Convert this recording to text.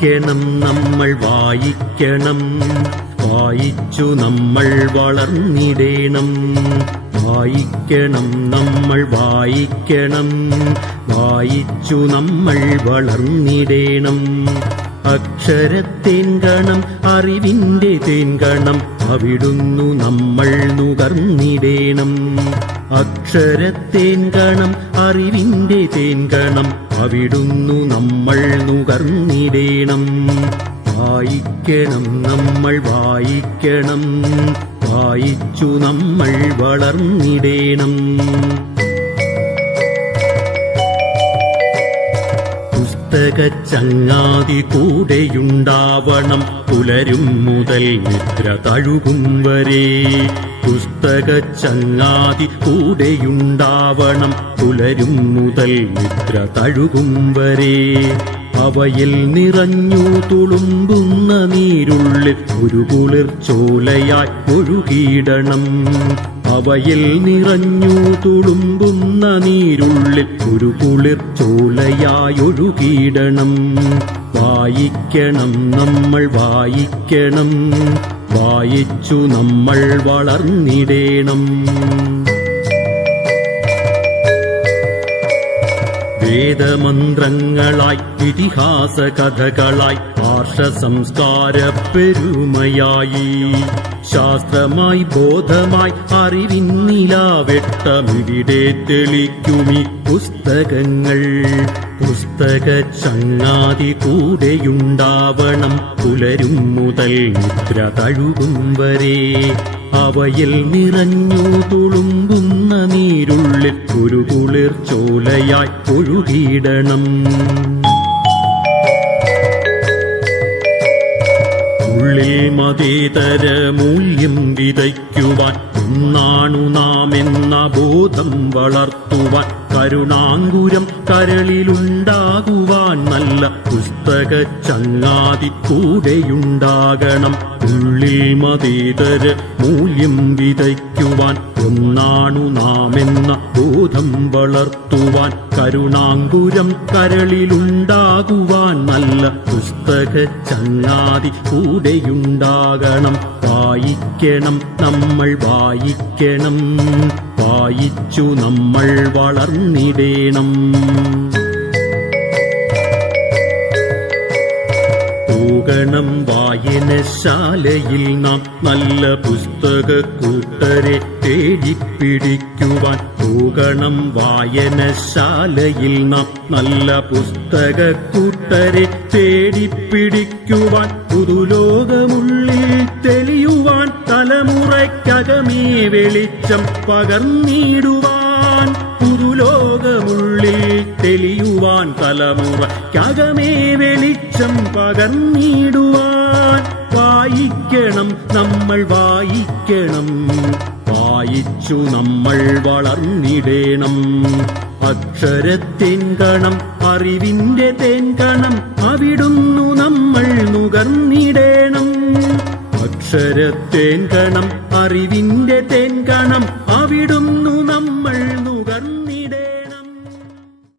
വായിക്കണം നമ്മൾ വായിക്കണം, വായിച്ചു നമ്മൾ വളർന്നിടേണം. വായിക്കണം നമ്മൾ വായിക്കണം, വായിച്ചു നമ്മൾ വളർന്നിടേണം. അക്ഷരത്തേൻകണം അറിവിന്റെ തേൻകണം, അവിടുന്നു നമ്മൾ നുകർന്നിടേണം. അക്ഷരത്തേൻകണം അറിവിന്റെ തേൻകണം, അവിടുന്നു നമ്മൾ നുകർന്നിടേണം. വായിക്കണം നമ്മൾ വായിക്കണം, വായിച്ചു നമ്മൾ വളർന്നിടേണം. പുസ്തകച്ചങ്ങാതി കൂടെയുണ്ടാവണം, പുലരും മുതൽ നിദ്ര തഴുകും വരെ. പുസ്തകച്ചങ്ങാതി കൂടെയുണ്ടാവണം, പുലരും മുതൽ നിദ്ര തഴുകും വരെ. അവയിൽ നിറഞ്ഞു തുളുമ്പുന്ന നീരുള്ളിൽ ഒരു കുളിർച്ചോലയായി ഒഴുകിയിടണം. അവയിൽ നിറഞ്ഞു തുളുമ്പുന്ന നീരുള്ളിൽ ഒരു കുളിർച്ചോലയായി ഒഴുകിയിടണം. വായിക്കണം നമ്മൾ വായിക്കണം, വായിച്ചു നമ്മൾ വളർന്നിടേണം. വേദമന്ത്രങ്ങളായി ഇതിഹാസ കഥകളായി ആർഷ സംസ്കാര പെരുമയായി, ശാസ്ത്രമായി ബോധമായി അറിവിന്നിലാവെട്ടമിവിടെ തെളിക്കുമി പുസ്തകങ്ങൾ. പുസ്തകച്ചങ്ങാതി കൂടെയുണ്ടാവണം, പുലരും മുതൽ നിദ്ര തഴുകും വരെ. അവയിൽ നിറഞ്ഞു തുളുമ്പുന്ന നീരുള്ളിൽ ഒരു കുളിർച്ചോലയായി ഒഴുകിയിടണം. ഉള്ളിൽ മതേതര മൂല്യം വിതയ്ക്കുവാൻ ഒന്നാണു നാം എന്ന ബോധം വളർത്തുവാൻ, കരുണാങ്കുരം കരളിലുണ്ടാകുവാൻ നല്ല പുസ്തകച്ചങ്ങാതി കൂടെയുണ്ടാകണം. ഉള്ളിൽ മതേതര മൂല്യം വിതയ്ക്കുവാൻ ഒന്നാണു നാം എന്ന ബോധം വളർത്തുവാൻ, കരുണാങ്കുരം കരളിലുണ്ടാകുവാൻ നല്ല പുസ്തകച്ചങ്ങാതി കൂടെയുണ്ടാകണം. വായിക്കണം നമ്മൾ വായിക്കണം, വായിച്ചു നമ്മൾ വളർന്നിടേണം. പോകണം വായനശാലയിൽ നാം നല്ല പുസ്തകക്കൂട്ടരെ തേടിപ്പിടിക്കുവാൻ. പോകണം വായനശാലയിൽ നാം നല്ല പുസ്തകക്കൂട്ടരെ തേടിപ്പിടിക്കുവാൻ. പുതുലോകമുള്ളിൽ തെളിയുവാൻ, തലമുറയ്ക്കകമേ വെളിച്ചം പകർന്നിടുവാൻ. പുതുലോകമുള്ളിൽ തെളിയുവാൻ, തലമുറയ്ക്കകമേ വെളിച്ചം പകർന്നിടുവാൻ. വായിക്കണം നമ്മൾ വായിക്കണം, വായിച്ചു നമ്മൾ വളർന്നിടേണം. അക്ഷരത്തേൻകണം അറിവിന്റെ തേൻകണം, അവിടുന്നു നമ്മൾ നുകർന്നിടേണം. അക്ഷരത്തേൻകണം അറിവിന്റെ തേൻകണം, അവിടുന്നു നമ്മൾ നുകർന്നു